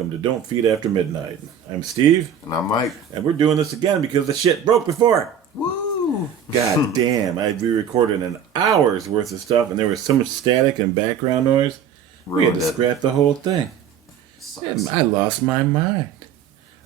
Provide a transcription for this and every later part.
welcome to Don't Feed After Midnight. I'm Steve. And I'm Mike. And we're doing this again because the shit broke before. Woo! God damn, we recorded an hour's worth of stuff and there was so much static and background noise. We had to scrap the whole thing. And I lost my mind.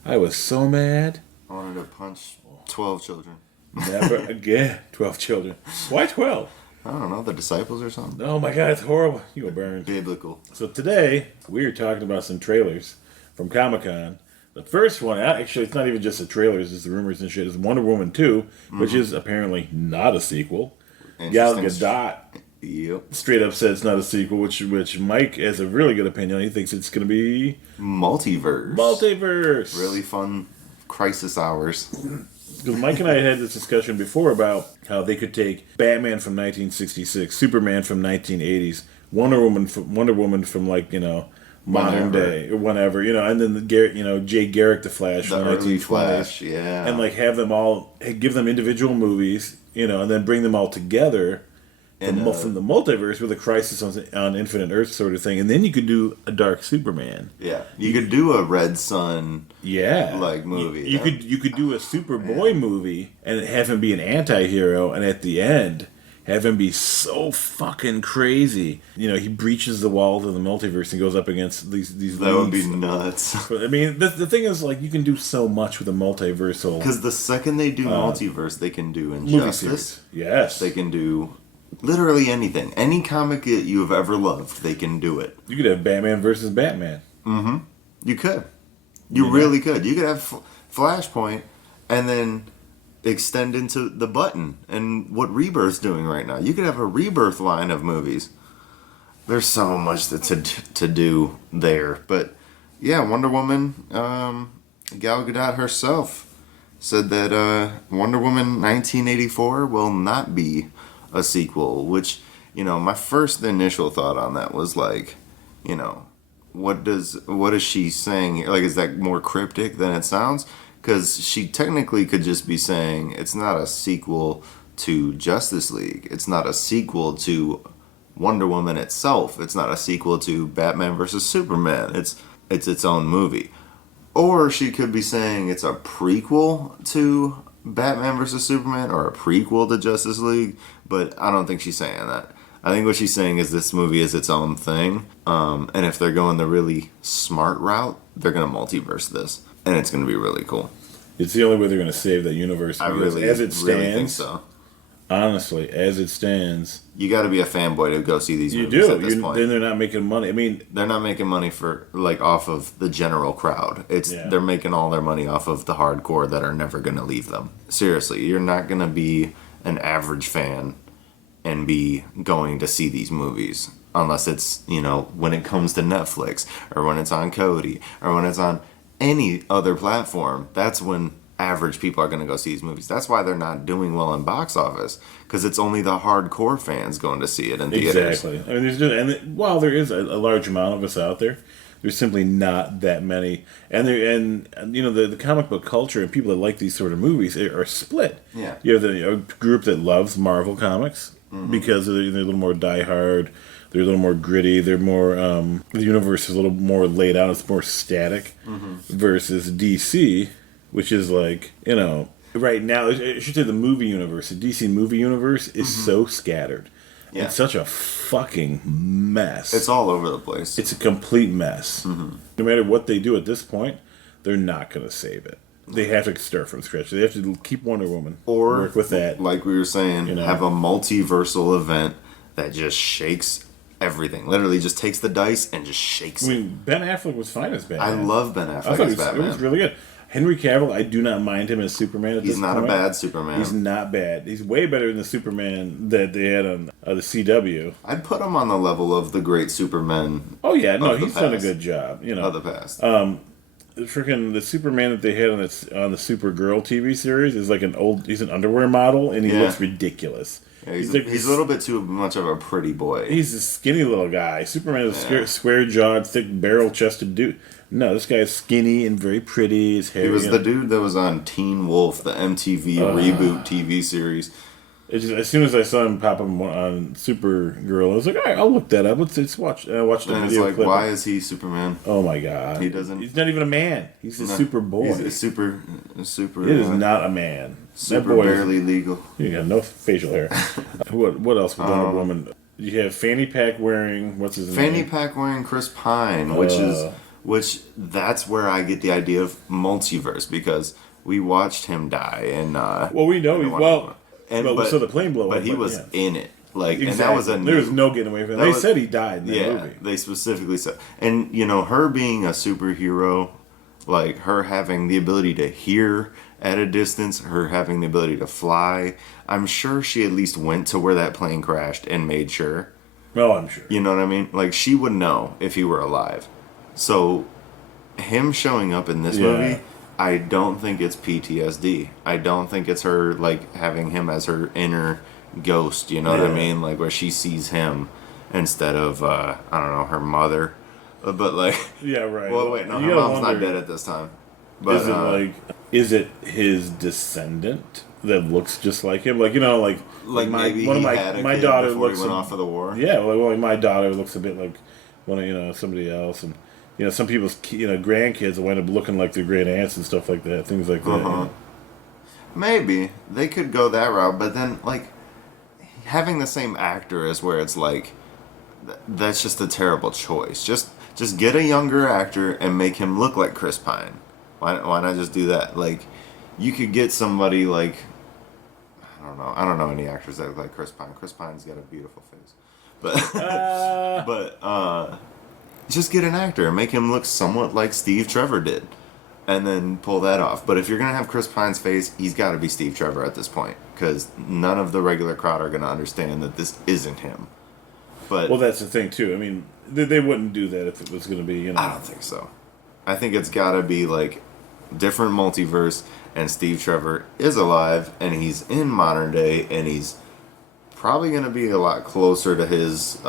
I was so mad. I wanted to punch 12 children. Never again. 12 children. Why 12? I don't know, the disciples or something. Oh my god, it's horrible. You go burn. Biblical. So today, we are talking about some trailers from Comicon. The first one, actually, it's not even just the trailers, it's the rumors and shit. It's Wonder Woman 2, which is apparently not a sequel. Gal Gadot straight up said it's not a sequel, which Mike has a really good opinion. He thinks it's going to be... Multiverse. Really fun crisis hours. Because Mike and I had this discussion before about how they could take Batman from 1966, Superman from 1980s, Wonder Woman from like, you know, modern day or whatever, you know, and then Jay Garrick the Flash from the 1920s, Flash, yeah, and like have them all, give them individual movies, you know, and then bring them all together. From the multiverse with a Crisis on Infinite Earth sort of thing, and then you could do a Dark Superman. Yeah, you could do a Red Sun. Like movie. You could do a Superboy movie and have him be an anti-hero, and at the end have him be so fucking crazy. You know, he breaches the walls of the multiverse and goes up against these. That would be nuts. I mean, the thing is, like, you can do so much with a multiversal. Because the second they do multiverse, they can do Injustice. Yes, they can do. Literally anything. Any comic that you have ever loved, they can do it. You could have Batman versus Batman. Mm-hmm. You could. You really could. You could have Flashpoint and then extend into the Button and what Rebirth's doing right now. You could have a Rebirth line of movies. There's so much to do there. But, yeah, Wonder Woman, Gal Gadot herself said that Wonder Woman 1984 will not be a sequel, which, you know, my first initial thought on that was like, you know, what is she saying? Like, is that more cryptic than it sounds? Because she technically could just be saying it's not a sequel to Justice League. It's not a sequel to Wonder Woman itself. It's not a sequel to Batman versus Superman. It's its own movie. Or she could be saying it's a prequel to Batman vs. Superman or a prequel to Justice League, but I don't think she's saying that. I think what she's saying is this movie is its own thing, and if they're going the really smart route, they're going to multiverse this, and it's going to be really cool. It's the only way they're going to save that universe. I really think so. Honestly, as it stands, you got to be a fanboy to go see these movies. You do. At this point. Then they're not making money. I mean, they're not making money for like off of the general crowd. They're making all their money off of the hardcore that are never going to leave them. Seriously, you're not going to be an average fan and be going to see these movies unless it's, you know, when it comes to Netflix or when it's on Kodi or when it's on any other platform. That's when average people are going to go see these movies. That's why they're not doing well in box office, because it's only the hardcore fans going to see it in theaters. Exactly. I mean, while there is a large amount of us out there, there's simply not that many. And you know, the comic book culture and people that like these sort of movies are split. Yeah. You have a group that loves Marvel comics because they're a little more diehard. They're a little more gritty. They're more the universe is a little more laid out. It's more static versus DC, which is like, you know, right now, I should say the movie universe, the DC movie universe is so scattered. Yeah. It's such a fucking mess. It's all over the place. It's a complete mess. No matter what they do at this point, they're not going to save it. They have to start from scratch. They have to keep Wonder Woman. Or, work with that. Like we were saying, you know, have a multiversal event that just shakes everything. Literally just takes the dice and just shakes it. I mean, Ben Affleck was fine as Batman. I love Ben Affleck as Batman. It was really good. Henry Cavill, I do not mind him as Superman at this point. He's not a bad Superman. He's not bad. He's way better than the Superman that they had on the CW. I'd put him on the level of the great Superman. Oh, yeah. No, he's done a good job. You know, of the past. The Superman that they had on the Supergirl TV series is like he's an underwear model, and he looks ridiculous. Yeah, he's a little bit too much of a pretty boy. He's a skinny little guy. Superman is a square-jawed, thick, barrel-chested dude. No, this guy is skinny and very pretty. His hair. He was the dude that was on Teen Wolf, the MTV reboot TV series. It's just, as soon as I saw him pop up on Supergirl, I was like, all right, I'll look that up. Let's watch. And I watched the And video it's like, clip. why is he Superman? Oh my god, He doesn't. He's not even a man. He's a super boy. He's a super. It is not a man. Super that boy barely legal. You got no facial hair. What else with Wonder Woman? You have fanny pack wearing what's his name? Fanny pack wearing Chris Pine, which that's where I get the idea of multiverse because we watched him die and well, we know so the plane blew up. But he was in it, like, exactly. And that was there was no getting away from it. They said he died in the movie. They specifically said, and her being a superhero, like her having the ability to hear at a distance, her having the ability to fly. I'm sure she at least went to where that plane crashed and made sure. Oh, I'm sure. You know what I mean? Like, she would know if he were alive. So, him showing up in this movie, I don't think it's PTSD. I don't think it's her, like, having him as her inner ghost, you know what I mean? Like, where she sees him instead of, I don't know, her mother. But, like... Yeah, right. Well, wait, no, her mom's not dead at this time. But, is it his descendant that looks just like him? Like, my daughter looks went off for the war. Yeah, like my daughter looks a bit like somebody else, and some people's grandkids wind up looking like their great aunts and stuff like that, things like that. Maybe they could go that route, but then like having the same actor is where it's like that's just a terrible choice. Just get a younger actor and make him look like Chris Pine. Why not just do that? Like, you could get somebody like, I don't know any actors that look like Chris Pine. Chris Pine's got a beautiful face. But, just get an actor and make him look somewhat like Steve Trevor did. And then pull that off. But if you're going to have Chris Pine's face, he's got to be Steve Trevor at this point. Because none of the regular crowd are going to understand that this isn't him. But well, that's the thing, too. I mean, they wouldn't do that if it was going to be, I don't think so. I think it's got to be like different multiverse, and Steve Trevor is alive, and he's in modern day, and he's probably going to be a lot closer to his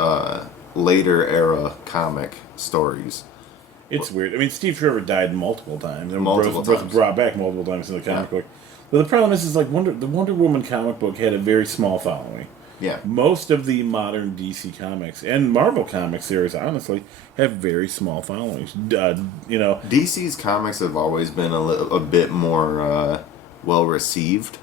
later era comic stories. It's weird. I mean, Steve Trevor died multiple times. And was brought back multiple times in the comic book. But the problem is like the Wonder Woman comic book had a very small following. Yeah. Most of the modern DC comics and Marvel comic series, honestly, have very small followings. DC's comics have always been a bit more well received,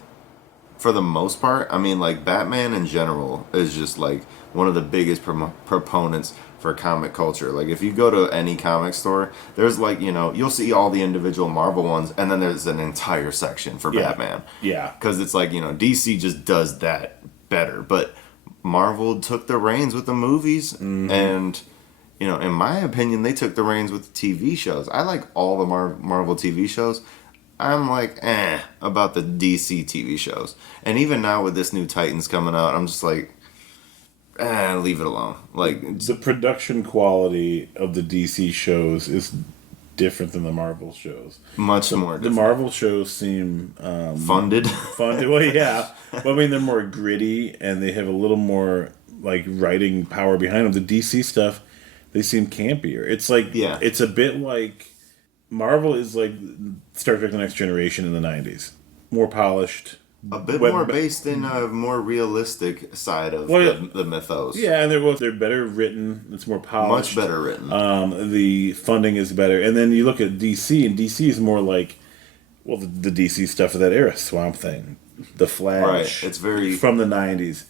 for the most part. I mean, like Batman in general is just like one of the biggest proponents for comic culture. Like, if you go to any comic store, there's like, you'll see all the individual Marvel ones, and then there's an entire section for Batman. Yeah. Because it's like, DC just does that better. But Marvel took the reins with the movies, and, in my opinion, they took the reins with the TV shows. I like all the Marvel TV shows. I'm like, about the DC TV shows. And even now with this new Titans coming out, I'm just like, leave it alone. Like, the production quality of the DC shows is different than the Marvel shows. Much more different. The Marvel shows seem funded. Well, yeah. But I mean, they're more gritty and they have a little more like writing power behind them. The DC stuff, they seem campier. It's like it's a bit like Marvel is like Star Trek: The Next Generation in the 90s. More polished. A bit more based in a more realistic side of the mythos. Yeah, and they're better written. It's more polished. Much better written. The funding is better. And then you look at DC, and DC is more like, well, the DC stuff of that era. Swamp Thing, The Flash. Right. It's very... From the 90s.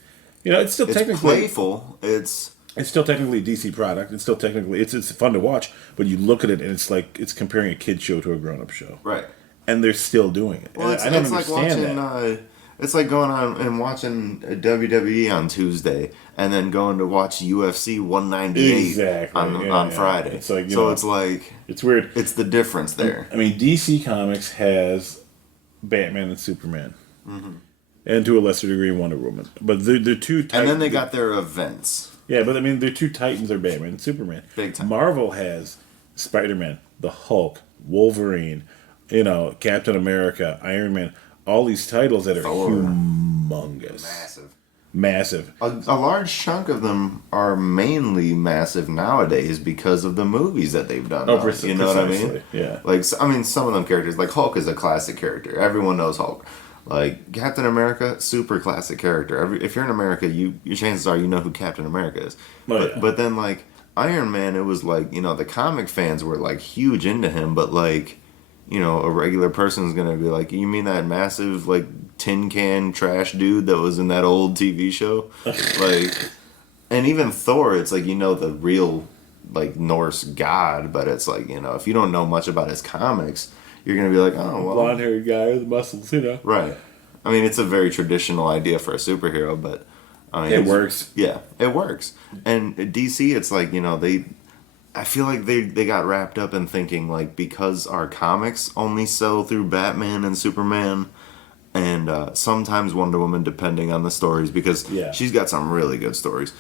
It's still technically... playful. It's still technically a DC product. It's still technically... It's fun to watch, but you look at it, and it's like it's comparing a kid's show to a grown-up show. Right. And they're still doing it. Well, I don't understand like watching, that. It's like going on and watching WWE on Tuesday, and then going to watch UFC 198 on Friday. It's like, it's like it's weird. It's the difference there. I mean, DC Comics has Batman and Superman, and to a lesser degree Wonder Woman. But they're two. And then they got their events. Yeah, but I mean, their two titans are Batman and Superman. Big time. Marvel has Spider-Man, the Hulk, Wolverine, Captain America, Iron Man. All these titles that are humongous. Massive. A large chunk of them are mainly massive nowadays because of the movies that they've done. You know what I mean? Yeah. Like, I mean, some of them characters, like Hulk is a classic character. Everyone knows Hulk. Like Captain America, super classic character. If you're in America, your chances are you know who Captain America is. But then like Iron Man, it was like, the comic fans were like huge into him, but like, a regular person's gonna be like, you mean that massive like tin can trash dude that was in that old TV show? Like, and even Thor, it's like, the real like Norse god, but it's like, if you don't know much about his comics, you're gonna be like, oh well, blonde-haired guy with muscles, right. I mean, it's a very traditional idea for a superhero, but I mean, it works. Yeah, it works. And DC, it's like, I feel like they got wrapped up in thinking like, because our comics only sell through Batman and Superman and sometimes Wonder Woman, depending on the stories, because she's got some really good stories.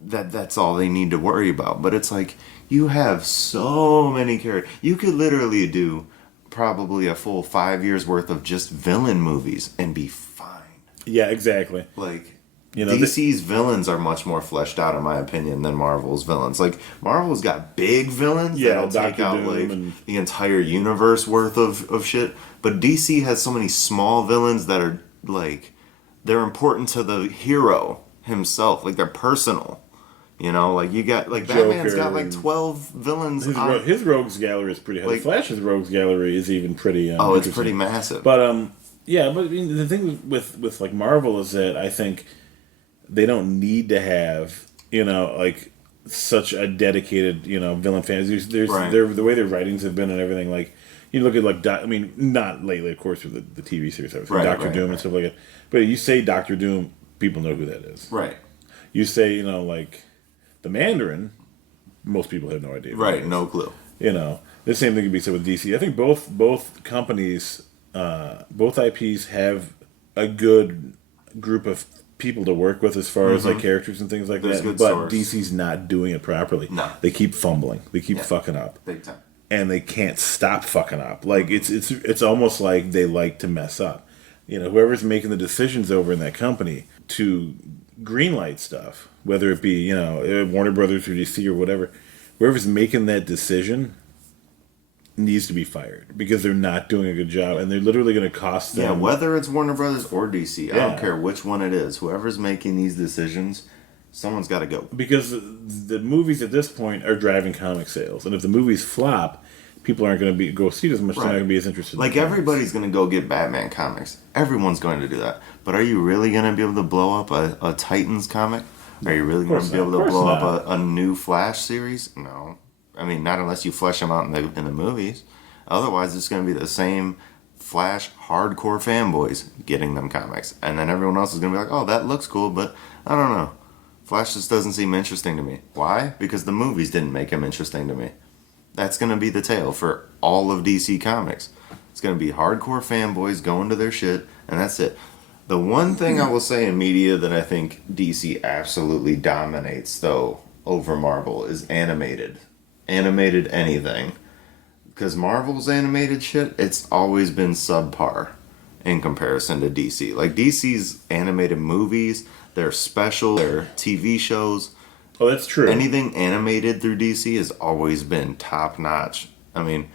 That's all they need to worry about. But it's like, you have so many characters. You could literally do probably a full 5 years worth of just villain movies and be fine. Yeah, exactly. Like, DC's villains are much more fleshed out, in my opinion, than Marvel's villains. Like, Marvel's got big villains that'll take out like the entire universe worth of shit. But DC has so many small villains that are like, they're important to the hero himself. Like, they're personal. Like you got like Batman's got like 12 villains. His rogues gallery is pretty heavy. Like, Flash's rogues gallery is even pretty. It's pretty massive. But but I mean, the thing with like Marvel is that I think they don't need to have like such a dedicated villain fans. There's the way their writings have been and everything. Like you look at like not lately, of course, with the TV series, Doctor Doom and stuff like that. But you say Doctor Doom, people know who that is. Right. You say like the Mandarin, most people have no idea. Right, no clue. The same thing can be said with DC. I think both companies, both IPs have a good group of people to work with as far as like characters and things like that. But source. DC's not doing it properly. No, they keep fumbling. They keep fucking up. Big time. And they can't stop fucking up. Like it's almost like they like to mess up. Whoever's making the decisions over in that company to greenlight stuff, whether it be Warner Brothers or DC or whatever, whoever's making that decision needs to be fired because they're not doing a good job and they're literally going to cost them. Yeah, whether it's Warner Brothers or DC, I don't care which one it is. Whoever's making these decisions, someone's got to go. Because the movies at this point are driving comic sales, and if the movies flop, people aren't going to go see it as much. They're not going to be as interested. Like everybody's going to go get Batman comics. Everyone's going to do that. But are you really going to be able to blow up a Titans comic? Are you really going to be able to blow up a new Flash series? No. I mean, not unless you flesh them out in the movies. Otherwise, it's going to be the same Flash hardcore fanboys getting them comics. And then everyone else is going to be like, oh, that looks cool, but I don't know. Flash just doesn't seem interesting to me. Why? Because the movies didn't make him interesting to me. That's going to be the tale for all of DC Comics. It's going to be hardcore fanboys going to their shit, and that's it. The one thing I will say in media that I think DC absolutely dominates, though, over Marvel is animated. Animated anything. Because Marvel's animated shit, it's always been subpar in comparison to DC. Like, DC's animated movies, their special, their TV shows. Oh, that's true. Anything animated through DC has always been top notch. I mean,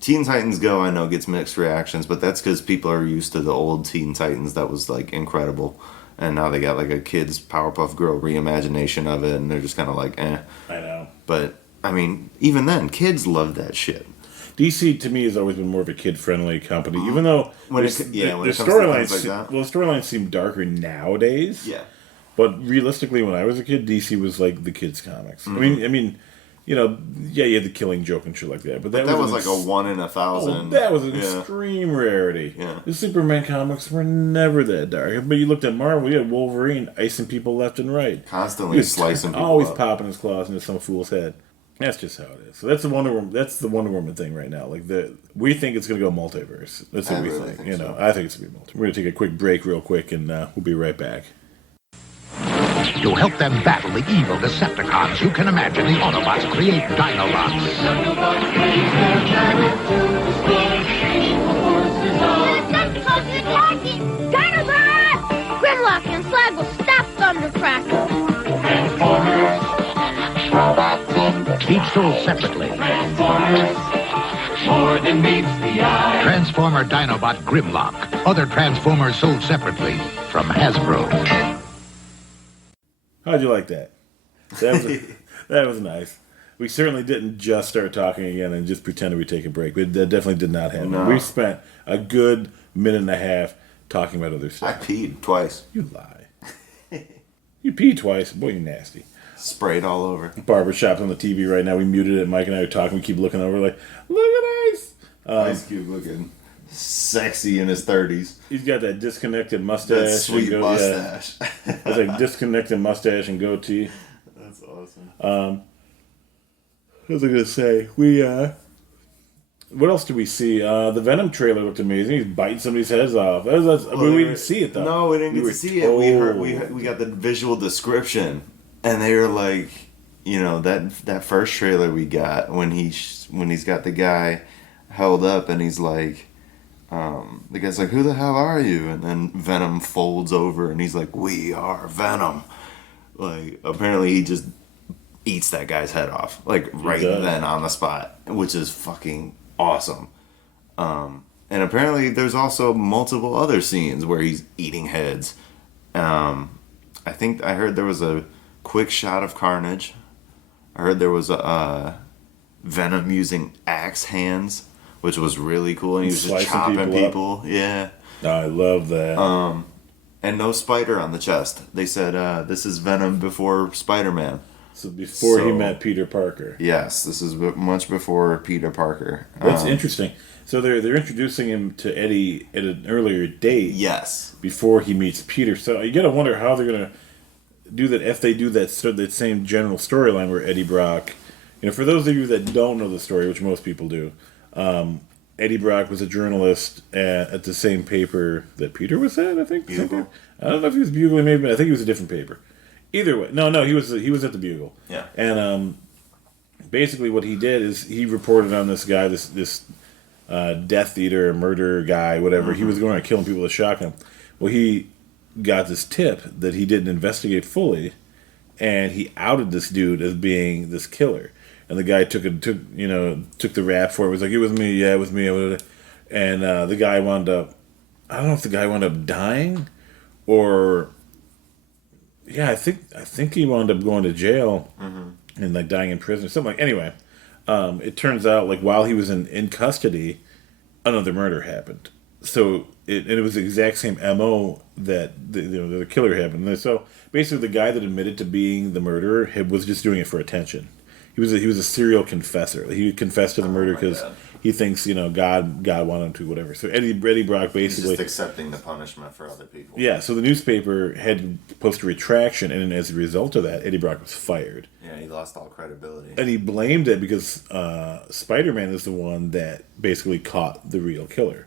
Teen Titans Go, I know, gets mixed reactions, but that's because people are used to the old Teen Titans that was, like, incredible. And now they got, like, a kid's Powerpuff Girl reimagination of it, and they're just kind of like, eh. I know. But, I mean, even then, kids love that shit. DC, to me, has always been more of a kid-friendly company, even though the storylines seem darker nowadays. Yeah. But realistically, when I was a kid, DC was like the kids' comics. Mm-hmm. I mean, you had the Killing Joke and shit like that. But that was like a 1 in 1,000. Oh, that was an extreme rarity. Yeah. The Superman comics were never that dark. But you looked at Marvel, you had Wolverine icing people left and right. Constantly slicing people always up. Popping his claws into some fool's head. That's just how it is. So that's the Wonder Woman thing right now. Like we think it's going to go multiverse. That's what we think. So. I think it's going to be multiverse. We're going to take a quick break real quick, and we'll be right back. To help them battle the evil Decepticons, you can imagine the Autobots create Dinobots. Decepticons attacking! Dinobots! Grimlock and Slag will stop Thundercracker. Each sold separately. more than meets the eye. Transformer Dinobot Grimlock. Other Transformers sold separately from Hasbro. How'd you like that? That was nice. We certainly didn't just start talking again and just pretend we take a break. That definitely did not happen. No. We spent a good minute and a half talking about other I stuff. peed twice. You lie. You peed twice. Boy, you nasty. Sprayed all over. Barbershop's on the TV right now. We muted it. Mike and I are talking. We keep looking over like, look at Ice. Ice Cube looking sexy in his 30s. He's got that disconnected mustache. That sweet and mustache. Yeah. It's like disconnected mustache and goatee. That's awesome. What was I going to say? What else did we see? The Venom trailer looked amazing. He's biting somebody's heads off. We didn't see it, though. No, we didn't get to see it. We got the visual description. And they were like, that first trailer we got when he's got the guy held up and he's like, the guy's like, who the hell are you? And then Venom folds over and he's like, we are Venom. Like, apparently he just eats that guy's head off, like right then on the spot, which is fucking awesome. And apparently there's also multiple other scenes where he's eating heads. I heard there was a quick shot of Carnage. I heard there was a Venom using axe hands, which was really cool, and he was just chopping people. Yeah. I love that. And no spider on the chest. They said this is Venom before Spider-Man. So before he met Peter Parker. Yes, this is much before Peter Parker. That's interesting. So they're introducing him to Eddie at an earlier date. Yes. Before he meets Peter. So you gotta wonder how they're gonna do that if they do that same general storyline where Eddie Brock. For those of you that don't know the story, which most people do, Eddie Brock was a journalist at the same paper that Peter was at. I think. Bugle. I don't know if he was Bugle, maybe. I think he was a different paper. Either way, no, he was at the Bugle. Yeah. And basically, what he did is he reported on this guy, this Death Eater, murderer guy, whatever. Mm-hmm. He was going to killing people with a shotgun. Well, he got this tip that he didn't investigate fully, and he outed this dude as being this killer. And the guy took the rap for it. It was like, it was me, yeah, it was me. And the guy wound up, I don't know if the guy wound up dying, or yeah, I think he wound up going to jail and like dying in prison or something. Like anyway, it turns out like while he was in custody, another murder happened. So it was the exact same MO that the killer happened. And so basically, the guy that admitted to being the murderer was just doing it for attention. He was a serial confessor. He confessed to the murder because he thinks God wanted him to, whatever. So Eddie Brock basically he's just accepting the punishment for other people. Yeah. So the newspaper had posted a retraction, and as a result of that, Eddie Brock was fired. Yeah, he lost all credibility. And he blamed it because Spider-Man is the one that basically caught the real killer.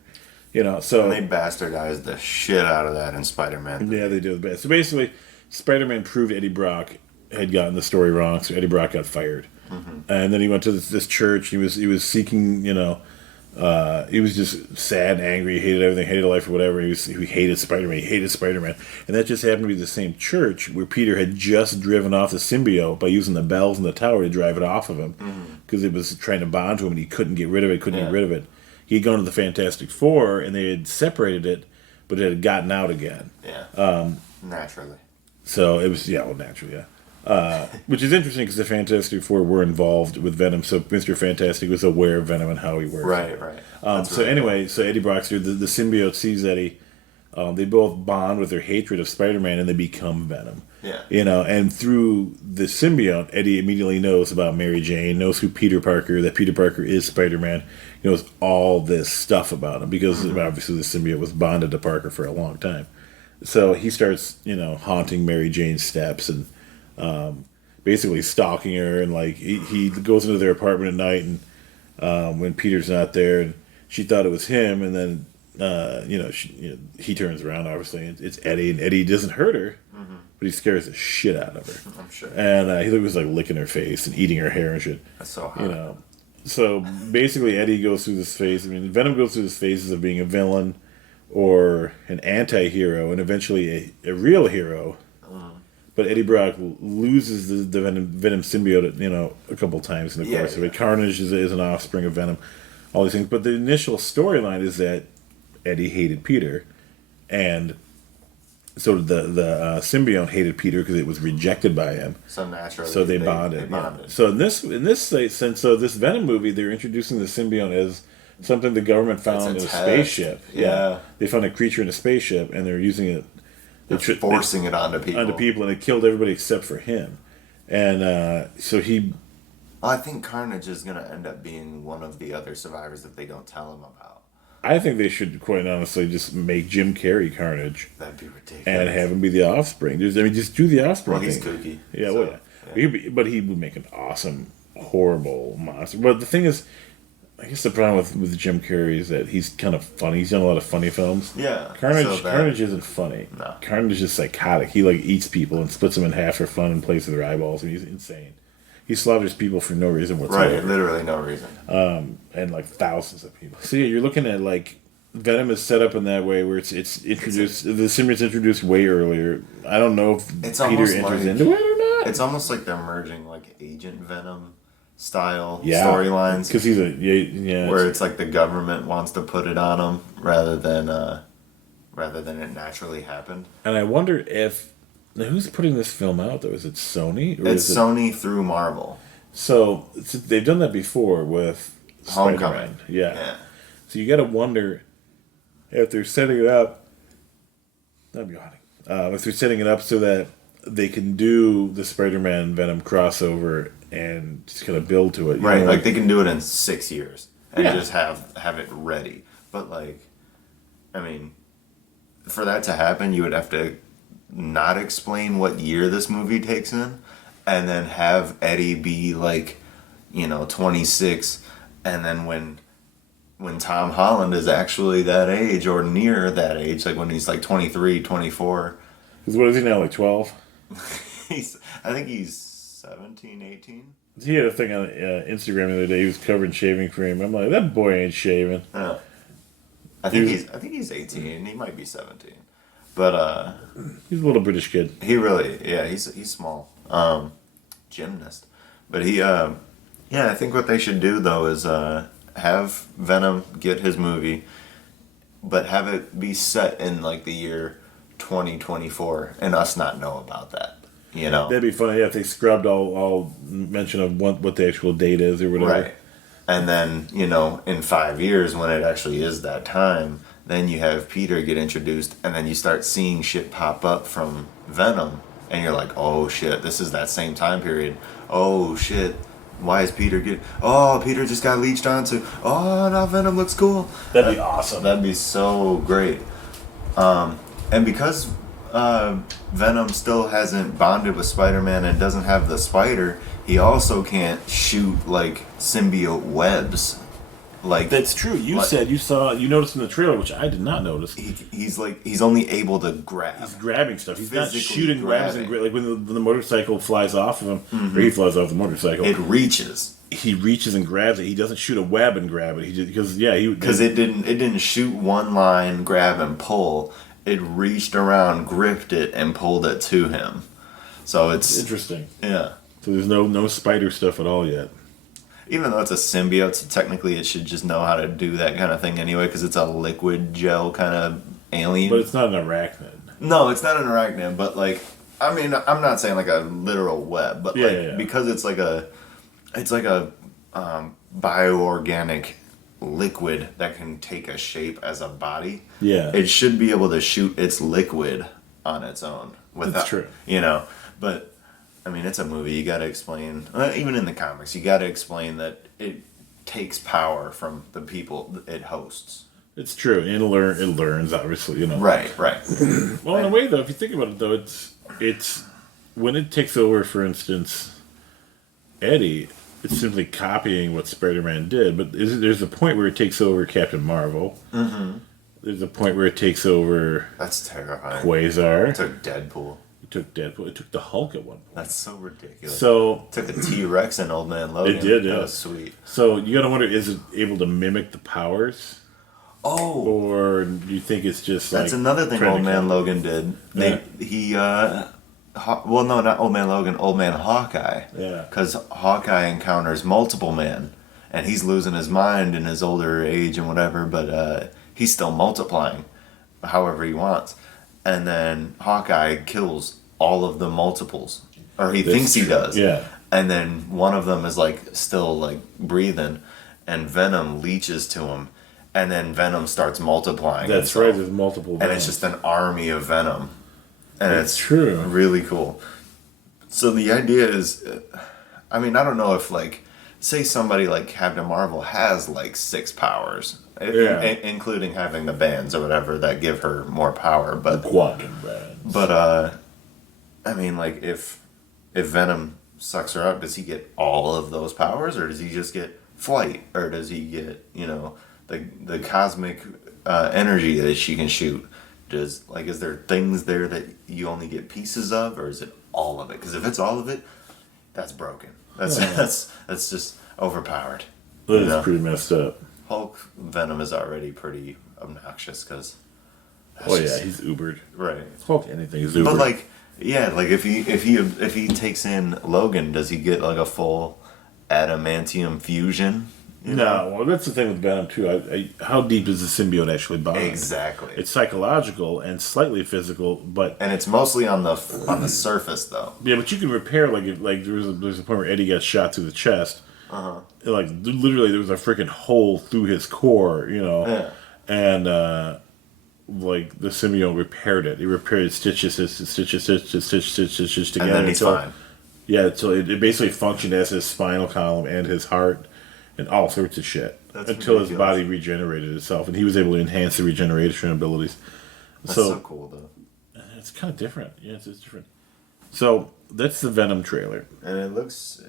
So and they bastardized the shit out of that in Spider-Man. Yeah, they did. So basically, Spider-Man proved Eddie Brock had gotten the story wrong, so Eddie Brock got fired. Mm-hmm. And then he went to this church. He was seeking, he was just sad and angry. He hated everything, hated life or whatever. He hated Spider-Man. He hated Spider-Man. And that just happened to be the same church where Peter had just driven off the symbiote by using the bells in the tower to drive it off of him because it was trying to bond to him and he couldn't get rid of it. He had gone to the Fantastic Four and they had separated it, but it had gotten out again. Yeah. Naturally. So it was, naturally, yeah. Which is interesting because the Fantastic Four were involved with Venom, so Mr. Fantastic was aware of Venom and how he works. Right. So Eddie Brock's the symbiote sees Eddie. They both bond with their hatred of Spider-Man and they become Venom. Yeah. And through the symbiote, Eddie immediately knows about Mary Jane, knows who Peter Parker, that Peter Parker is Spider-Man, knows all this stuff about him because obviously the symbiote was bonded to Parker for a long time. So he starts, haunting Mary Jane's steps and basically stalking her, and like he goes into their apartment at night, and when Peter's not there, and she thought it was him, and then he turns around. Obviously, it's Eddie, and Eddie doesn't hurt her, but he scares the shit out of her. I'm sure. And he was like licking her face and eating her hair and shit. That's so hot. So basically, Eddie goes through this phase. I mean, Venom goes through this phases of being a villain or an anti-hero, and eventually a real hero. But Eddie Brock loses the Venom symbiote, a couple times in the course of it. Carnage is an offspring of Venom. all these things. But the initial storyline is that Eddie hated Peter, and so the symbiote hated Peter because it was rejected by him. So naturally, So they bonded. Yeah. So in this sense, so this Venom movie, they're introducing the symbiote as something the government found in a spaceship. Yeah. They found a creature in a spaceship, and they're using it. They're forcing it onto people. And it killed everybody except for him. And so he. I think Carnage is going to end up being one of the other survivors that they don't tell him about. I think they should, quite honestly, just make Jim Carrey Carnage. That'd be ridiculous. And have him be the Offspring. Just do the Offspring. Well, he's thing. kooky. Yeah, so, yeah. But he would make an awesome, horrible monster. But the thing is, I guess the problem with Jim Carrey is that he's kind of funny. He's done a lot of funny films. Yeah. Carnage isn't funny. No. Carnage is psychotic. He eats people and splits them in half for fun and plays with their eyeballs, and he's insane. He slaughters people for no reason whatsoever. Right, literally no reason. And thousands of people. So yeah, you're looking at Venom is set up in that way where it's introduced. The symbiote's introduced way earlier. I don't know if It's Peter almost enters like- into it or not. It's almost like they're merging Agent Venom style Yeah, storylines. because he's a where it's like the government wants to put it on him rather than it naturally happened. And I wonder if now who's putting this film out though? Is it Sony? Or It's is Sony through Marvel. So they've done that before with Homecoming. Spider-Man. Yeah. So you got to wonder if they're setting it up. That'd be yawning. If they're setting it up so that they can do the Spider-Man Venom crossover and just kind of build to it, Right, know? they can do it in 6 years and Yeah. just have it ready. But for that to happen, you would have to not explain what year this movie takes in, and then have Eddie be 26, and then when Tom Holland is actually that age or near that age, when he's 23, 24. 'Cause what is he now, 12? I think he's 17, 18. He had a thing on Instagram the other day. He was covered in shaving cream. I'm like, that boy ain't shaving. I think he's 18. He might be 17, but he's a little British kid. he really, he's small, gymnast. But I think what they should do though is have Venom get his movie, but have it be set in the year 2024, and us not know about that. That'd be funny if they scrubbed all mention of what the actual date is or whatever. Right. And then, in 5 years, when it actually is that time, then you have Peter get introduced, and then you start seeing shit pop up from Venom, and you're like, oh shit, this is that same time period. Oh shit, why is Peter Peter just got leeched onto. Oh, now Venom looks cool. That'd be awesome. That'd be so great. And because Venom still hasn't bonded with Spider-Man and doesn't have the spider, he also can't shoot symbiote webs. That's true. You noticed in the trailer, which I did not notice. He's only able to grab. He's grabbing stuff. He's not Physically shooting grabs and grabbing. when the motorcycle flies off of him, or he flies off the motorcycle. It reaches He reaches and grabs it. He doesn't shoot a web and grab it. because it didn't shoot one line, grab and pull. It reached around, gripped it, and pulled it to him. So it's interesting. Yeah. So there's no spider stuff at all yet. Even though it's a symbiote, so technically it should just know how to do that kind of thing anyway, because it's a liquid gel kind of alien. But it's not an arachnid. No, it's not an arachnid, but I'm not saying a literal web, but because it's like a bioorganic liquid that can take a shape as a body. Yeah. It should be able to shoot its liquid on its own. That's true. But it's a movie. You got to explain. Even in the comics, you got to explain that it takes power from the people it hosts. It's true. It learns, obviously. Right. Well, in a way, though, if you think about it, though, it's when it takes over, for instance, Eddie. It's simply copying what Spider-Man did, but there's a point where it takes over Captain Marvel. Mm-hmm. There's a point where it takes over. That's terrifying. Quasar. It took Deadpool. It took Deadpool. It took the Hulk at one point. That's so ridiculous. So it took a T-Rex and Old Man Logan. It did, yeah. That was sweet. So you gotta wonder: is it able to mimic the powers? Oh. Or do you think it's just that's another thing Old Man Logan did? Well, no, not Old Man Logan. Old Man Hawkeye. Yeah. Because Hawkeye encounters multiple men, and he's losing his mind in his older age and whatever, but he's still multiplying however he wants. And then Hawkeye kills all of the multiples, or he thinks he does. Yeah. And then one of them is like still like breathing, and Venom leeches to him, and then Venom starts multiplying. That's right. There's multiple. And it's just an army of Venom, and That's it's true. really cool. So the idea is, I mean, I don't know if like, say somebody like Captain Marvel has like 6 powers, including having the bands or whatever that give her more power, but quantum bands. But I mean, like if Venom sucks her up, does he get all of those powers, or does he just get flight, or does he get, you know, the cosmic energy that she can shoot? Is there things there that you only get pieces of, or is it all of it? Because if it's all of it, that's broken. That's just overpowered. That is pretty messed up. Hulk Venom is already pretty obnoxious because. He's ubered. Right. Hulk anything is ubered. But like, yeah, like if he takes in Logan, does he get like a full adamantium fusion? No, well, that's the thing with Venom too. How deep does the symbiote actually bond? Exactly. It's psychological and slightly physical, but and it's mostly on the surface though. Yeah, but you can repair like there's a point where Eddie got shot through the chest. Like literally, there was a freaking hole through his core, you know. Yeah. And like the symbiote repaired it. It repaired stitches together. And then he's fine. Yeah, so it basically functioned as his spinal column and his heart and all sorts of shit. That's until ridiculous. his body regenerated itself, and he was able to enhance the regeneration abilities. That's so cool, though. It's kind of different. Yeah, it's different. So that's the Venom trailer. And it looks,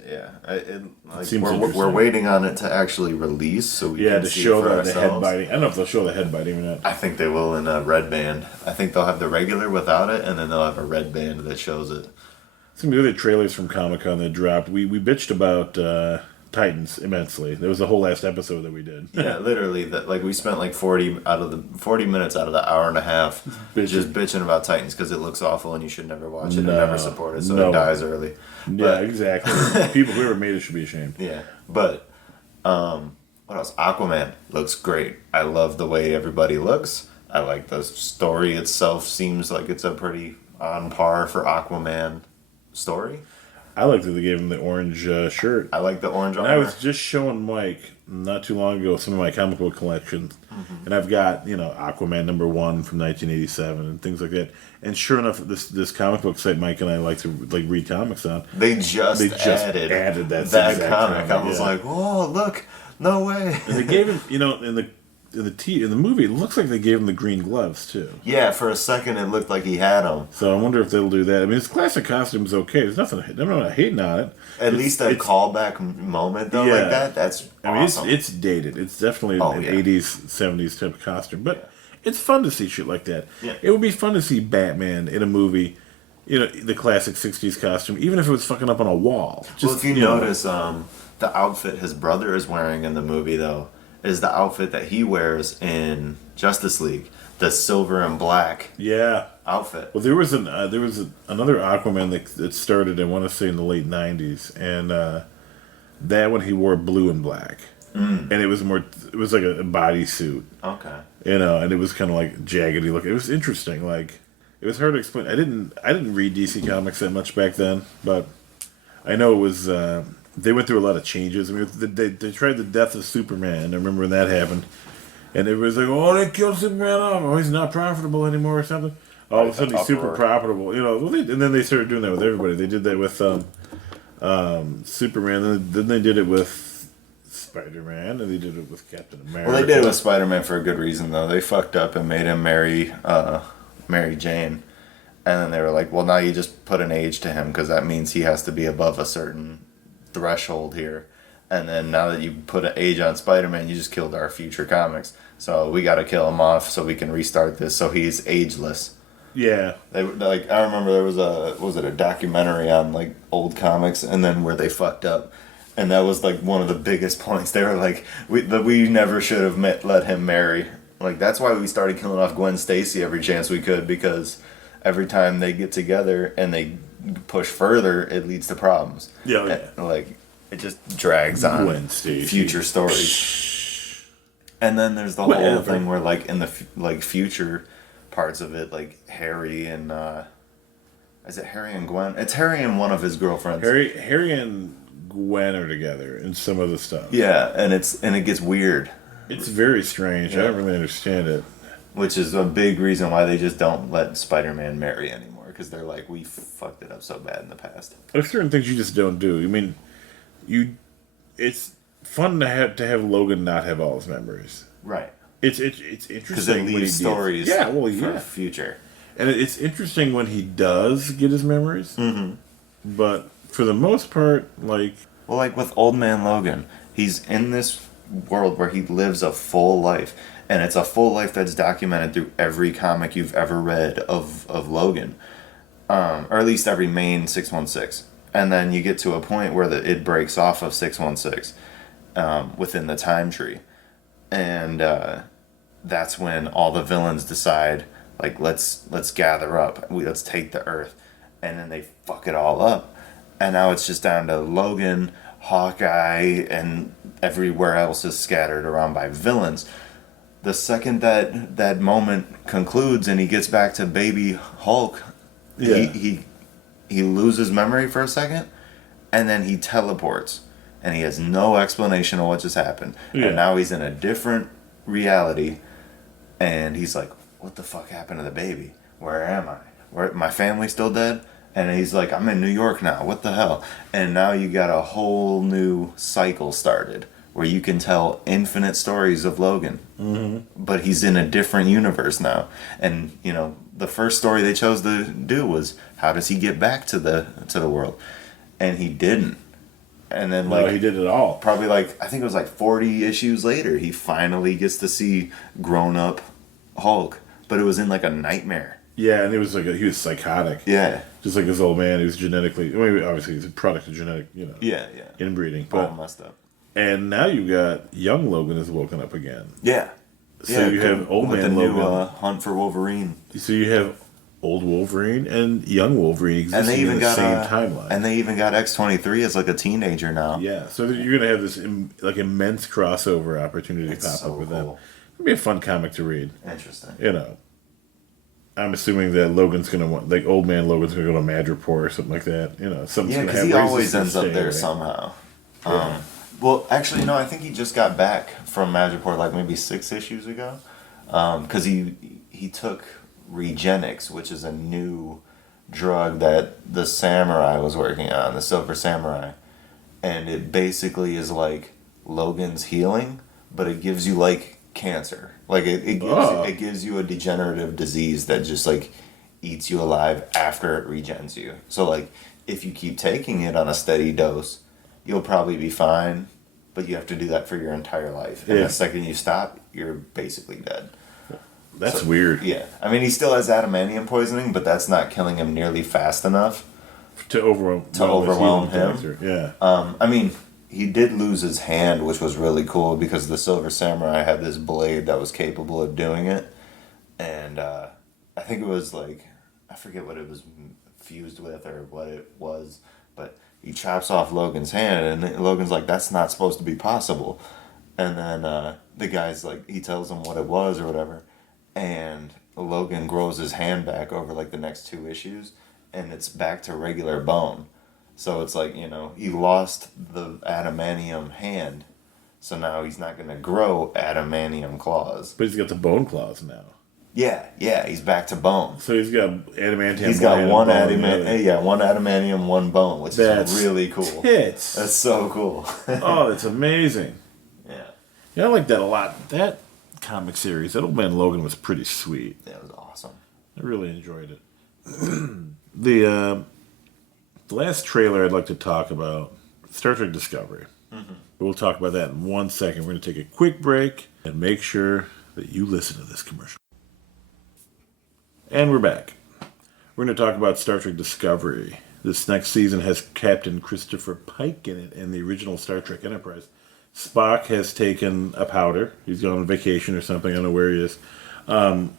Seems we're interesting. waiting on it to actually release, so we can to see show it for the head ourselves. biting. I don't know if they'll show the head biting or not. I think they will in a red band. I think they'll have the regular without it, and then they'll have a red band that shows it. Some of the other trailers from Comicon that dropped. We bitched about Titans immensely. There was a whole last episode that we did. Yeah, literally. We spent like 40 minutes out of the hour and a half just bitching about Titans because it looks awful and you should never watch it and never support it, so it dies early. Yeah, exactly. People whoever made it should be ashamed. Yeah, but what else? Aquaman looks great. I love the way everybody looks. I like the story itself. Seems like it's a pretty on par for Aquaman story. I like that they gave him the orange shirt. I like the orange And armor. I was just showing Mike not too long ago some of my comic book collections, and I've got Aquaman #1 from 1987 and things like that. And sure enough, this comic book site Mike and I like to read comics on. They just added that comic. comic, I was like, whoa, look, no way. And they gave him, in the movie, it looks like they gave him the green gloves too. Yeah, for a second it looked like he had them. So I wonder if they'll do that. I mean, his classic costume's okay. There's nothing. I'm not hating on it. At least a callback moment though, like that. That's awesome. I mean, it's dated. It's definitely an 80s, 70s type of costume, but it's fun to see shit like that. Yeah. It would be fun to see Batman in a movie. The classic 60s costume, even if it was fucking up on a wall. Well, if you notice, the outfit his brother is wearing in the movie though is the outfit that he wears in Justice League, the silver and black outfit. Well, there was another Aquaman that started, I want to say, in the late 90s, and that one he wore blue and black, and it was like a bodysuit. Okay. And it was kind of like jaggedy looking. It was interesting. Like, it was hard to explain. I didn't read DC Comics that much back then, but I know it was. They went through a lot of changes. I mean, they tried the death of Superman. I remember when that happened, and everybody's like, "Oh, they killed Superman off. Oh, he's not profitable anymore, or something." All of a sudden, he's super profitable. And then they started doing that with everybody. They did that with Superman. Then they did it with Spider-Man, and they did it with Captain America. Well, they did it with Spider-Man for a good reason though. They fucked up and made him marry Mary Jane. And then they were like, well, now you just put an age to him because that means he has to be above a certain threshold here. And then now that you put an age on Spider-Man, you just killed our future comics. So we got to kill him off so we can restart this so he's ageless. Yeah. I remember there was a documentary on like old comics and then where they fucked up. And that was like one of the biggest points. They were like, we never should have let him marry. Like, that's why we started killing off Gwen Stacy every chance we could, because every time they get together and they push further, it leads to problems. Yeah. And, like, It just drags on Gwen Stacy. future stories. And then there's the whole Whatever. thing where, like, in the future parts of it, like Harry and is it Harry and Gwen? It's Harry and one of his girlfriends. Harry and Gwen are together in some of the stuff. Yeah, and it gets weird, It's very strange. I don't really understand it. which is a big reason why they just don't let Spider-Man marry anymore, because they're like, we fucked it up so bad in the past. There's certain things you just don't do. I mean, it's fun to have Logan not have all his memories. Right. It's interesting Because it when he leaves stories Yeah, well, for yeah. the future. And it's interesting when he does get his memories. Mm-hmm. But for the most part, like... Well, like with Old Man Logan, he's in this world where he lives a full life. And it's a full life that's documented through every comic you've ever read of Logan. Or at least every main 616. And then you get to a point where it breaks off of 616 within the time tree. And that's when all the villains decide, like, let's gather up. Let's take the Earth. And then they fuck it all up. And now it's just down to Logan, Hawkeye, and everywhere else is scattered around by villains. The second that moment concludes and he gets back to baby Hulk, Yeah. he loses memory for a second, and then he teleports, and he has no explanation of what just happened. Yeah. And now he's in a different reality, and he's like, what the fuck happened to the baby? Where am I? My family's still dead? And he's like, I'm in New York now. What the hell? And now you got a whole new cycle started where you can tell infinite stories of Logan. Mm-hmm. But he's in a different universe now. And, you know, the first story they chose to do was, how does he get back to the world? And he didn't. And then, like, No, he did it all. probably, like, I think it was like 40 issues later, he finally gets to see grown-up Hulk. But it was in, like, a nightmare. Yeah, and he was psychotic. Yeah. Just like this old man who's genetically... I mean, obviously, he's a product of genetic, Yeah. inbreeding. All But, messed up. and now you got young Logan has woken up again. Yeah. So you have old with man the new Logan. Hunt for Wolverine. So you have old Wolverine and young Wolverine And they existing even in the got same timeline. And they even got X-23 as like a teenager now. Yeah, so you're going to have this immense crossover opportunity It's pop so up with them. cool. It'd be a fun comic to read. Interesting. I'm assuming that Logan's going to want, like, old man Logan's going to go to Madripoor or something like that. Something's Yeah, going to because happen. he where he's always just gonna ends up stay there away. somehow. Yeah. Well, actually, no, I think he just got back from Madripoor like maybe 6 issues ago. Because he took Regenix, which is a new drug that the samurai was working on, the Silver Samurai. And it basically is like Logan's healing, but it gives you like cancer. Like it gives you a degenerative disease that just like eats you alive after it regens you. So like if you keep taking it on a steady dose, you'll probably be fine, but you have to do that for your entire life. And Yeah. the second you stop, you're basically dead. That's weird. Yeah. I mean, he still has adamantium poisoning, but that's not killing him nearly fast enough. To overwhelm overwhelm his healing him? factor. Yeah. I mean, he did lose his hand, which was really cool because the Silver Samurai had this blade that was capable of doing it. And I think it was like, I forget what it was fused with or what it was, but he chops off Logan's hand, and Logan's like, that's not supposed to be possible. And then the guy's like, he tells him what it was or whatever, and Logan grows his hand back over like the next 2 issues, and it's back to regular bone. So it's like, he lost the adamantium hand, so now he's not going to grow adamantium claws. But he's got the bone claws now. Yeah, he's back to bone. So he's got adamantium. He's got one bone, one adamantium, one bone, which That's is really cool. Tits. That's so cool. Oh, that's amazing. Yeah. Yeah, I like that a lot. That comic series, that Old Man Logan was pretty sweet. That was awesome. I really enjoyed it. The last trailer I'd like to talk about, Star Trek Discovery. Mm-hmm. We'll talk about that in 1 second. We're going to take a quick break and make sure that you listen to this commercial. And we're back. We're going to talk about Star Trek Discovery. This next season has Captain Christopher Pike in it in the original Star Trek Enterprise. Spock has taken a powder. He's gone on vacation or something. I don't know where he is.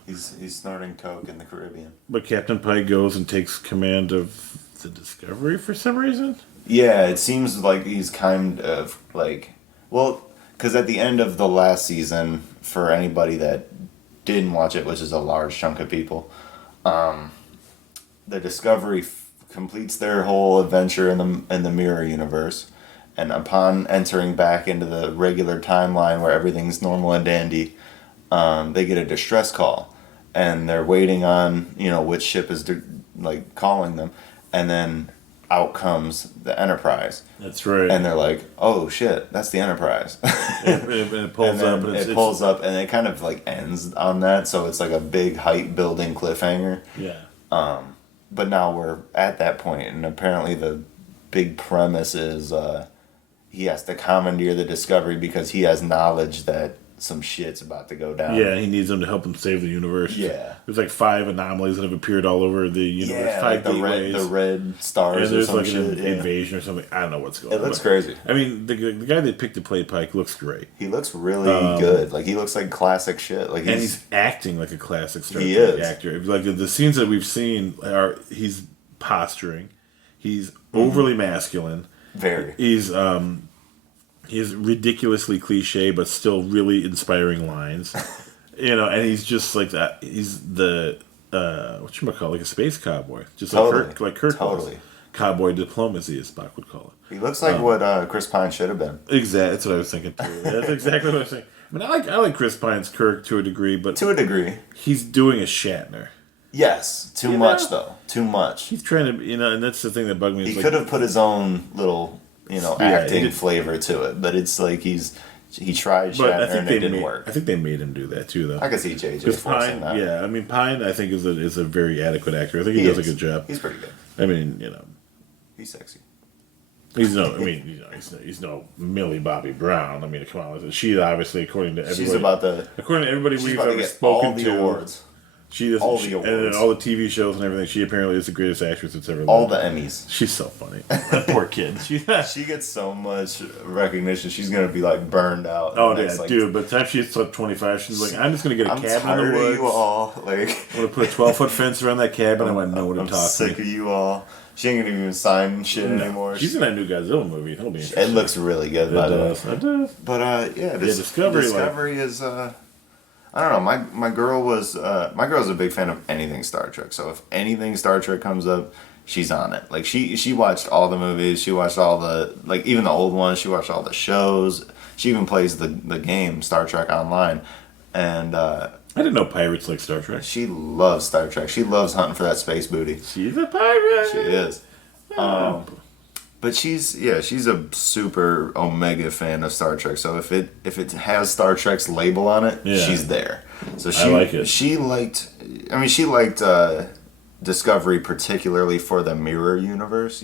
He's snorting coke in the Caribbean. But Captain Pike goes and takes command of the Discovery for some reason. Yeah, it seems like he's kind of like, well, because at the end of the last season, for anybody that didn't watch it, which is a large chunk of people, the Discovery completes their whole adventure in the mirror universe, and upon entering back into the regular timeline where everything's normal and dandy, they get a distress call, and they're waiting on which ship is like calling them, and then out comes the Enterprise. That's right. And they're like, "Oh shit, that's the Enterprise." and it pulls up. And it pulls up, and it kind of like ends on that, so it's like a big hype building cliffhanger. Yeah. But now we're at that point, and apparently the big premise is he has to commandeer the Discovery because he has knowledge that some shit's about to go down. Yeah, he needs them to help him save the universe. Yeah. There's like 5 anomalies that have appeared all over the universe. Yeah, 5 like the red stars. And there's or some like shit. an invasion or something. I don't know what's going on. It looks crazy. I mean, the guy they picked to play Pike looks great. He looks really good. Like he looks like classic shit. Like he's acting like a classic Star He Trek is. actor. Like the scenes that we've seen he's posturing. He's overly masculine. very. He's ridiculously cliche, but still really inspiring lines. And he's just like that. He's the whatchamacallit, like a space cowboy, just like Kirk Totally. was. Cowboy diplomacy, as Spock would call it. He looks like what Chris Pine should have been. Exactly, that's what I was thinking too. That's exactly what I was thinking. I mean, I like Chris Pine's Kirk to a degree, but To a degree. he's doing a Shatner. Yes. Too much though. Too much. He's trying to, and that's the thing that bugged me. He Is could have put his own little, he acting did. flavor to it, but it's like he tried but I Shatner think and they it didn't made, work. I think they made him do that too, though. I can see JJ Because forcing Pine, that. yeah, I mean Pine, I think is a very adequate actor. I think he He does is. a good job. He's pretty good. I mean, He's sexy. he's no Millie Bobby Brown. I mean, come on, she obviously, according to everybody, according to everybody she's we've about to ever get spoken all the to, awards. she doesn't, all the awards. and all the TV shows and everything. She apparently is the greatest actress that's ever lived. All the Emmys. She's so funny. That poor kid. She gets so much recognition. She's gonna be like burned out. Oh in the yeah, next, dude! By the time she hits like 25, she's like, "I'm just gonna get a I'm cabin in tired the of woods. you all. Like, I'm gonna put a 12-foot fence around that cabin. I want no one to I'm talk to sick me." of you all. She ain't gonna even sign shit No. anymore. She's in that new Godzilla movie. That'll be interesting. It looks really good, by the way. It does. But Discovery is I don't know. My girl's a big fan of anything Star Trek. So if anything Star Trek comes up, she's on it. Like she watched all the movies. She watched all the even the old ones. She watched all the shows. She even plays the game Star Trek Online, and I didn't know pirates like Star Trek. she loves Star Trek. She loves hunting for that space booty. She's a pirate. She is. But she's a super Omega fan of Star Trek. So if it has Star Trek's label on it, Yeah. she's there. So I like it. She liked Discovery particularly for the mirror universe.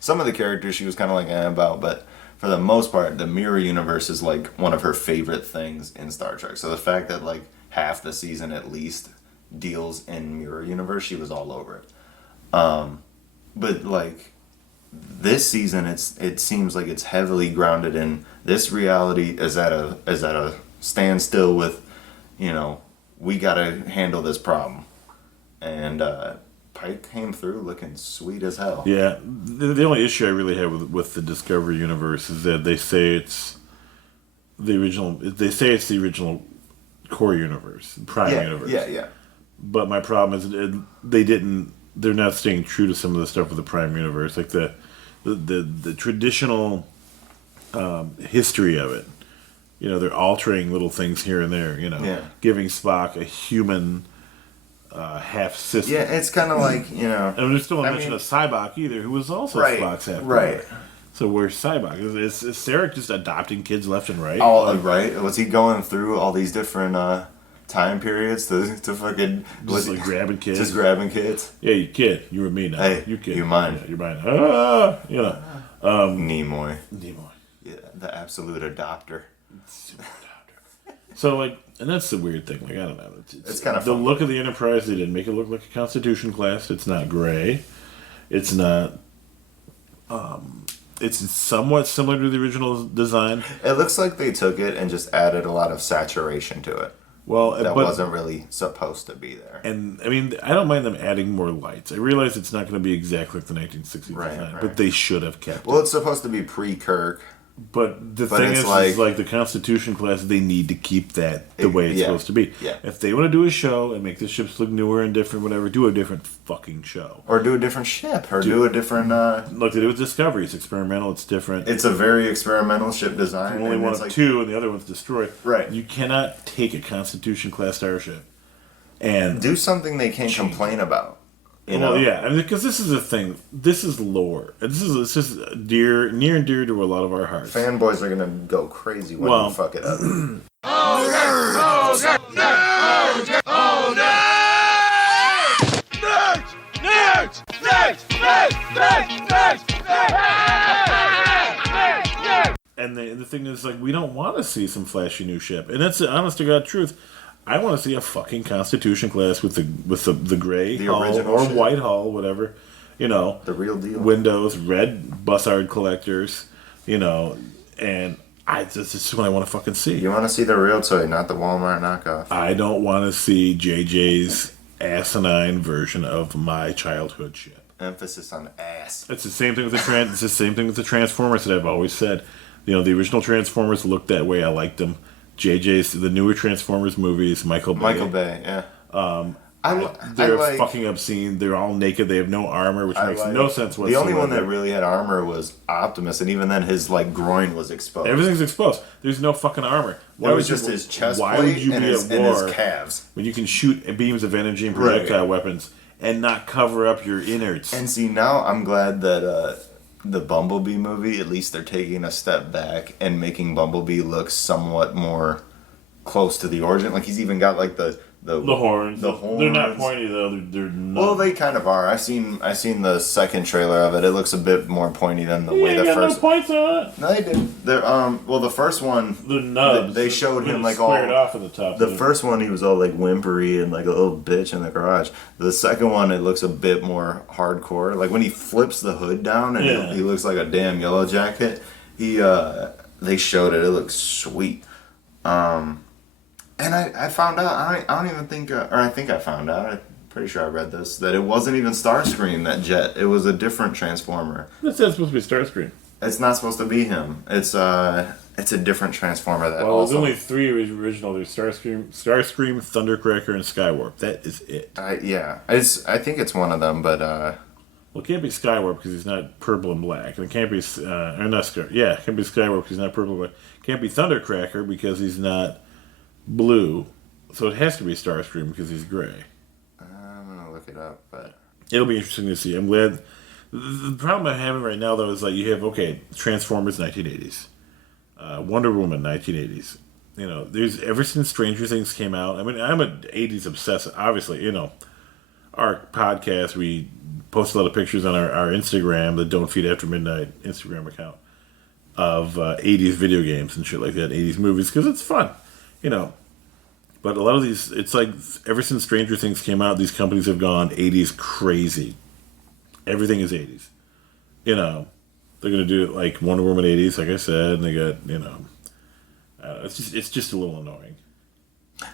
Some of the characters she was kind of like about, but for the most part, the mirror universe is like one of her favorite things in Star Trek. So the fact that like half the season at least deals in mirror universe, she was all over it. But like this season, it seems like it's heavily grounded in this reality is at a standstill with, we gotta handle this problem, and Pike came through looking sweet as hell. Yeah, the only issue I really have with the Discovery universe is that they say it's the original. They say it's the original core universe, Prime universe. Yeah. But my problem is they're not staying true to some of the stuff with the Prime universe, like the traditional history of it. They're altering little things here and there. Giving Spock a human half sister. Yeah, it's kind of like And there's still a mention of Cybok either, who was also Spock's half brother. Right. So where's Cybok? Is Sarek just adopting kids left and right? Right. Was he going through all these different time periods to fucking Just like grabbing kids. Just grabbing kids. Yeah, you kid. You were me now. Hey, you kid. you're mine. Yeah, you're mine. Nimoy. Nimoy. Yeah, the absolute adopter. So and that's the weird thing. I don't know. It's kind of the fun. look of the Enterprise. They didn't make it look like a Constitution class. It's not gray. It's not. It's somewhat similar to the original design. It looks like they took it and just added a lot of saturation to it. Well, that but, wasn't really supposed to be there. And I mean, I don't mind them adding more lights. I realize it's not going to be exactly like the 1960s design, but they should have kept Well, it. it's supposed to be pre-Kirk. But the thing is like the Constitution class, they need to keep that the way it's supposed to be. Yeah. If they want to do a show and make the ships look newer and different, whatever, do a different fucking show. Or do a different ship. Or do a different... Like they do with Discovery. It's experimental. It's different. It's a very experimental ship design. Only one of two, and the other one's destroyed. Right. You cannot take a Constitution class starship and... do something they can't complain about. You know? Well, yeah, I mean, because this is the thing. This is lore. This is near and dear to a lot of our hearts. Fanboys are gonna go crazy when you fuck it up. And the thing is, like, we don't want to see some flashy new ship, and that's the honest to God truth. I want to see a fucking Constitution class with the gray hull or ship. white hull, whatever, you know, the real deal. Windows, red Bussard collectors, you know, and this is what I want to fucking see. You want to see the real toy, not the Walmart knockoff. I don't want to see JJ's asinine version of my childhood ship. Emphasis on ass. It's the same thing with it's the same thing with the Transformers that I've always said. You know, the original Transformers looked that way. I liked them. The newer Transformers movies, Michael Bay, yeah. They're fucking obscene. They're all naked. They have no armor, which makes no sense whatsoever. The only one that really had armor was Optimus, and even then his groin was exposed. Everything's exposed. There's no fucking armor. It was just his chest plate and his calves. When you can shoot beams of energy and projectile weapons and not cover up your innards? And see, now I'm glad that the Bumblebee movie, at least they're taking a step back and making Bumblebee look somewhat more close to the origin. Like, he's even got the horns. The horns. They're not pointy though. They're not. Well, they kind of are. I seen the second trailer of it. It looks a bit more pointy than the way the first. No points on it. No, they did. They're well, the first one. The nubs. They showed him all squared off at the top. The first one, he was all whimpery and like a little bitch in the garage. The second one, it looks a bit more hardcore. Like when he flips the hood down and he looks like a damn Yellow Jacket. They showed it. It looks sweet. And I found out, I don't even think, or I think I found out, I'm pretty sure I read this, that it wasn't even Starscream, that jet. It was a different Transformer. That's supposed to be Starscream. It's not supposed to be him. It's a different Transformer that there's only three original. There's Starscream, Thundercracker, and Skywarp. That is it. I think it's one of them, but... Well, it can't be Skywarp because he's not purple and black. And it can't be... it can't be Skywarp because he's not purple and black. It can't be Thundercracker because he's not... blue, so it has to be Starscream because he's gray. I'm gonna look it up, but it'll be interesting to see. I'm glad. The problem I'm having right now, though, is you have Transformers 1980s, Wonder Woman 1980s. You know, there's ever since Stranger Things came out. I mean, I'm an 80s obsessed. Obviously, you know, our podcast, we post a lot of pictures on our Instagram, the Don't Feed After Midnight Instagram account, of 80s video games and shit like that, 80s movies, because it's fun. You know, but a lot of these, it's ever since Stranger Things came out, these companies have gone 80s crazy. Everything is 80s. You know, they're going to do it like Wonder Woman 80s, like I said, and they got, you know, it's just a little annoying.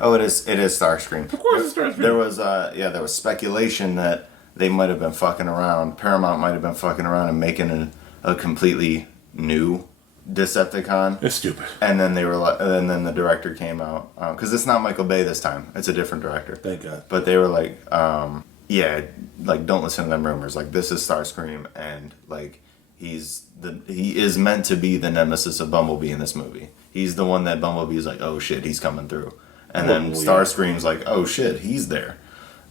Oh, it is Starscream. Of course it's Starscream. There was speculation that they might have been fucking around. Paramount might have been fucking around and making a completely new Decepticon. It's stupid. And then they were and then the director came out because it's not Michael Bay this time. It's a different director. Thank God. But they were don't listen to them rumors. This is Starscream, and he is meant to be the nemesis of Bumblebee in this movie. He's the one that Bumblebee is oh shit, he's coming through, and then Starscream's oh shit, he's there.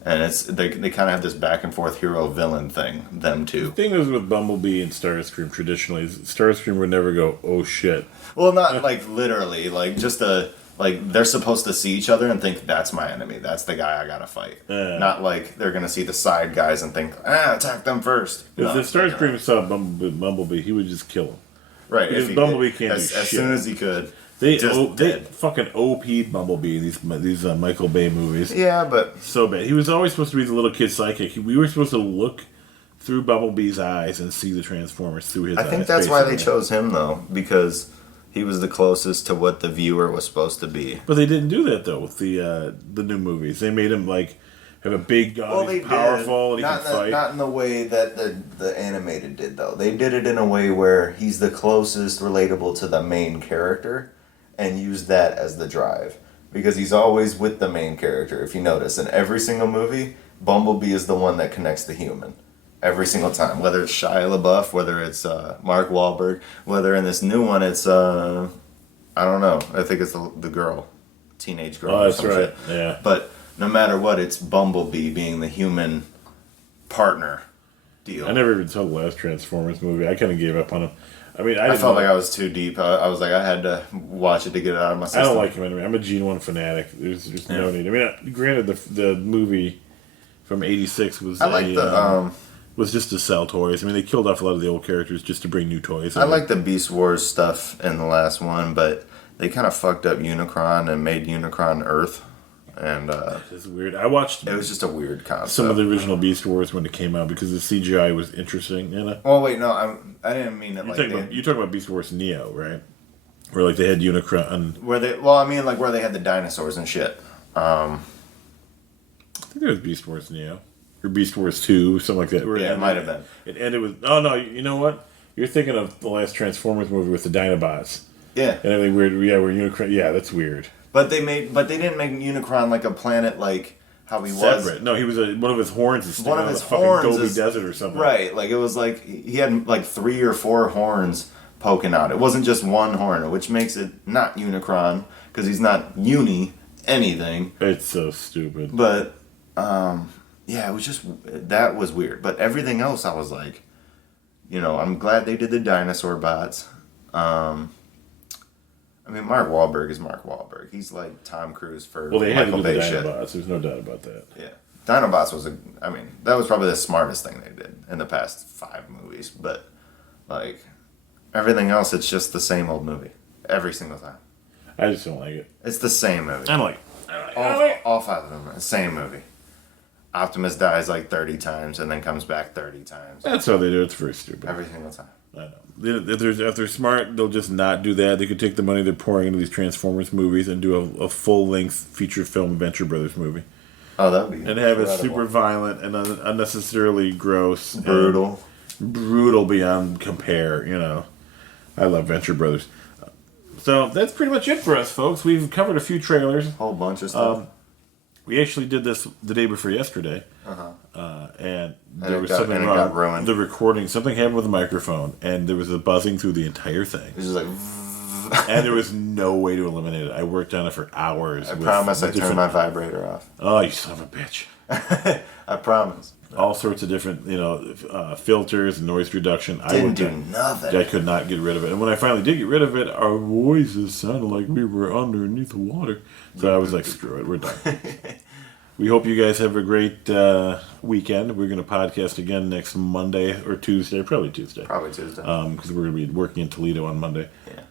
And they kind of have this back and forth hero villain thing. Them two. The thing is with Bumblebee and Starscream traditionally, Starscream would never go, oh shit. Well, not literally, they're supposed to see each other and think that's my enemy. That's the guy I gotta fight. Not they're gonna see the side guys and think, attack them first. If Starscream saw Bumblebee, he would just kill him. Right. Because Bumblebee can't do shit. As soon as he could. They fucking OP'd Bumblebee in these Michael Bay movies. Yeah, but... So bad. He was always supposed to be the little kid psychic. We were supposed to look through Bumblebee's eyes and see the Transformers through his eyes. I think that's why they chose him, though, because He was the closest to what the viewer was supposed to be. But they didn't do that though with the new movies. They made him like have a big gun, he's powerful, and he can fight. Not in the way that the animated did though. They did it in a way where he's the closest relatable to the main character, and used that as the drive because he's always with the main character. If you notice, in every single movie, Bumblebee is the one that connects the human. Every single time, whether it's Shia LaBeouf, whether it's Mark Wahlberg, whether in this new one it's I don't know. I think it's the girl, teenage girl. Oh, or that's some right. shit. Yeah. But no matter what, it's Bumblebee being the human partner deal. I never even saw the last Transformers movie. I kind of gave up on him. I mean, I felt like I was too deep. I was like, I had to watch it to get it out of my system. I don't like him anyway. I'm a Gene 1 fanatic. There's no need. I mean, granted, the movie from '86 was was just to sell toys. I mean, they killed off a lot of the old characters just to bring new toys. I like the Beast Wars stuff in the last one, but they kind of fucked up Unicron and made Unicron Earth. And it's weird. I watched. It was just a weird concept. Some of the original Beast Wars when it came out because the CGI was interesting. You know. Oh wait, no, I didn't mean it. You're talking about Beast Wars Neo, right? Where like they had Unicron. Where they? Well, I mean like where they had the dinosaurs and shit. I think there was Beast Wars Neo or Beast Wars 2, something like that. Yeah, it might have been. It ended with. Oh no! You know what? You're thinking of the last Transformers movie with the Dinobots. Yeah. And everything weird. Yeah, where Unicron. Yeah, that's weird. But they didn't make Unicron like a planet like how he Separate. was. No, he was one of his horns is One of his fucking horns Gobi is Desert or something. Right, like it was like he had like 3 or 4 horns poking out. It wasn't just one horn, which makes it not Unicron because he's not anything. It's so stupid. But yeah, it was just that was weird. But everything else, I was like, I'm glad they did the dinosaur bots. I mean, Mark Wahlberg is Mark Wahlberg. He's like Tom Cruise for They had to Michael do the Bay shit. Dinobots. There's no doubt about that. Yeah. Dinobots was that was probably the smartest thing they did in the past 5 movies. But, like, everything else, it's just the same old movie. Every single time. I just don't like it. It's the same movie. I don't like it. All 5 of them are the same movie. Optimus dies like 30 times and then comes back 30 times. That's how they do it. It's very stupid. Every single time. I know. If they're smart, they'll just not do that. They could take the money they're pouring into these Transformers movies and do a full-length feature film Venture Brothers movie. Oh, that would be and have it incredible. super violent and unnecessarily gross. Brutal. Brutal beyond compare, I love Venture Brothers. So that's pretty much it for us, folks. We've covered a few trailers. A whole bunch of stuff. We actually did this the day before yesterday. And there was something and it wrong. got ruined. The recording, something happened with the microphone, and there was a buzzing through the entire thing. It was just like... And there was no way to eliminate it. I worked on it for hours. I promise I turned my vibrator off. Oh, you son of a bitch. I promise. All sorts of different, filters and noise reduction. Didn't do nothing. I could not get rid of it. And when I finally did get rid of it, our voices sounded like we were underneath the water. So I was like, screw it, we're done. We hope you guys have a great weekend. We're going to podcast again next Monday or Tuesday. Probably Tuesday. Because we're going to be working in Toledo on Monday. Yeah.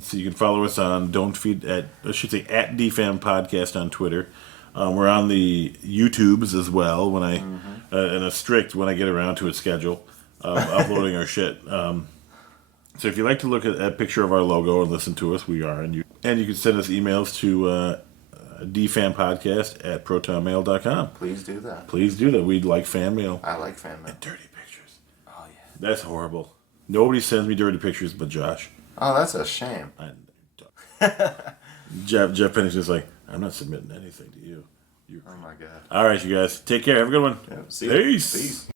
So you can follow us on at DFAM Podcast on Twitter. We're on the YouTubes as well when I when I get around to a schedule of uploading our shit. So if you like to look at a picture of our logo and listen to us, we are. And you can send us emails to dfampodcast@protonmail.com. Please do that. Please do that. We'd like fan mail. I like fan mail. And dirty pictures. Oh, yeah. That's horrible. Nobody sends me dirty pictures but Josh. Oh, that's a shame. Jeff Penny's just like, I'm not submitting anything to you. Oh, my God. All right, you guys. Take care. Have a good one. Yeah, see ya. Peace. Peace.